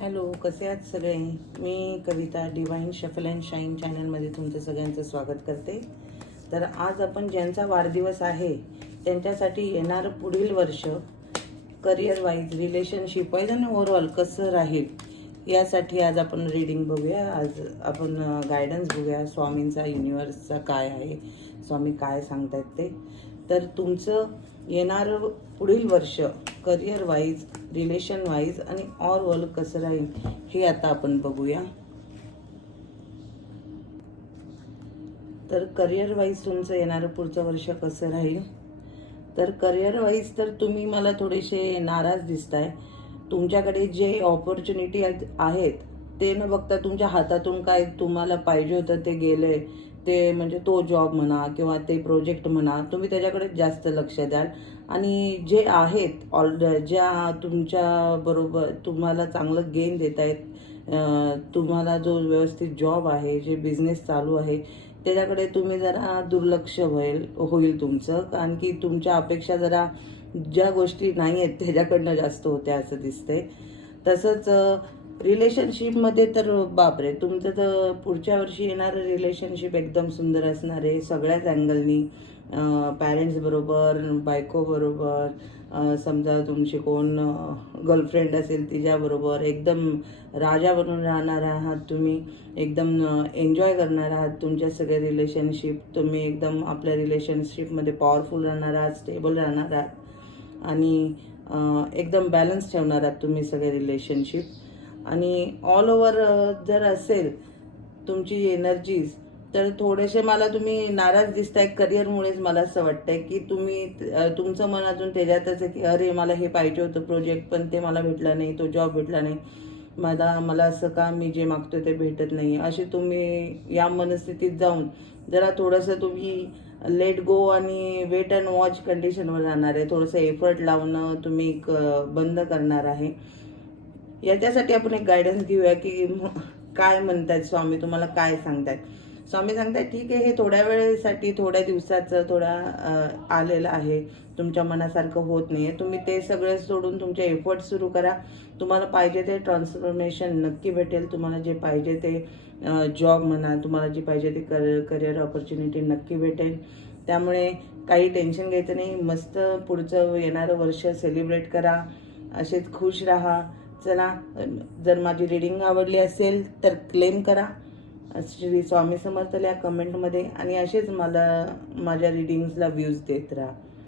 Hello, कसे आहात सगळे? मी कविता डिवाइन शफल अँड शाईन चॅनलमध्ये तुमचं सगळ्यांचं स्वागत करते. तर आज आपण ज्यांचा वाढदिवस आहे त्यांच्यासाठी येणारं पुढील वर्ष करिअर वाईज, रिलेशनशिप वाईज आणि ओव्हरऑल कसं राहील यासाठी आज आपण रीडिंग बघूया. आज आपण गायडन्स बघूया स्वामींचा, युनिवर्सचा काय आहे, स्वामी काय सांगतायत ते. तर तुमचं येणारं पुढील वर्ष करिअर वाईज, रिलेशन वाईज आणि ओव्हरऑल कसं राहील हे आता आपण बघूया. तर करिअर वाईज तुमचं येणारं पुढचं वर्ष कसं राहील. तर करिअर वाईज तर तुम्ही मला थोडेसे नाराज दिसताय. तुमच्याकडे जे ऑपॉर्च्युनिटी आहेत ते न बघता तुमच्या हातातून काय तुम्हाला पाहिजे होतं ते गेलंय, ते म्हणजे तो जॉब म्हणा किंवा ते प्रोजेक्ट म्हणा, तुम्ही त्याच्याकडे जास्त लक्ष द्याल. आणि जे आहेत ज्या तुमच्या बरोबर तुम्हाला चांगलं गेन देत आहेत, तुम्हाला जो व्यवस्थित जॉब आहे, जे बिझनेस चालू आहे त्याच्याकडे तुम्ही जरा दुर्लक्ष होईल तुमचं. कारण की तुमच्या अपेक्षा जरा ज्या गोष्टी नाही आहेत त्याच्याकडनं जास्त होत्या असं दिसतंय. तसंच रिलेशनशिपमध्ये तर बापरे, तुमचं तर पुढच्या वर्षी येणारं रिलेशनशिप एकदम सुंदर असणार आहे सगळ्याच अँगलनी. पॅरेंट्स बरोबर, बायको बरोबर, समजा तुमची कोण गर्लफ्रेंड असेल तिच्याबरोबर एकदम राजा बनून राहणार आहात तुम्ही. एकदम एन्जॉय करणार आहात तुमच्या सगळे रिलेशनशिप. तुम्ही एकदम आपल्या रिलेशनशिपमध्ये पॉवरफुल राहणार आहात, स्टेबल राहणार आहात आणि एकदम बॅलन्स ठेवणार आहात तुम्ही सगळे रिलेशनशिप. आणि ऑल ओव्हर जर असेल तुमची एनर्जीज, तर थोडेसे मला तुम्ही नाराज दिसताय करिअरमुळेच. मला असं वाटतंय की तुम्ही तुमचं मन अजून त्याच्यातच आहे की अरे मला हे पाहिजे होतं प्रोजेक्ट, पण ते मला भेटलं नाही, तो जॉब भेटला नाही, मला असं का, मी जे मागतोय ते भेटत नाही. असे तुम्ही या मनस्थितीत जाऊन जरा थोडंसं तुम्ही लेट गो आणि वेट अँड वॉच कंडिशनवर राहणार आहे. थोडंसं एफर्ट लावणं तुम्ही बंद करणार आहे. याच्यासाठी आपण एक गायडन्स घेऊया की काय म्हणतायत स्वामी, तुम्हाला काय सांगतायत. स्वामी सांगतायत ठीक आहे, हे थोड्या वेळेसाठी, थोड्या दिवसाचं आलेलं आहे, तुमच्या मनासारखं होत नाही आहे. तुम्ही ते सगळं सोडून तुमचे एफर्ट सुरू करा. तुम्हाला पाहिजे ते ट्रान्सफॉर्मेशन नक्की भेटेल. तुम्हाला जे पाहिजे ते जॉब म्हणा, तुम्हाला जी पाहिजे ते करिअर ऑपॉर्च्युनिटी नक्की भेटेल. त्यामुळे काही टेन्शन घ्यायचं नाही. मस्त पुढचं येणारं वर्ष सेलिब्रेट करा, असेच खुश राहा. चला, जर माझी रीडिंग आवडली असेल तर क्लेम करा, श्री स्वामी समर्थ लिहा कमेंटमध्ये आणि असेच मला माझ्या रीडिंग्सला व्ह्यूज देत राहा.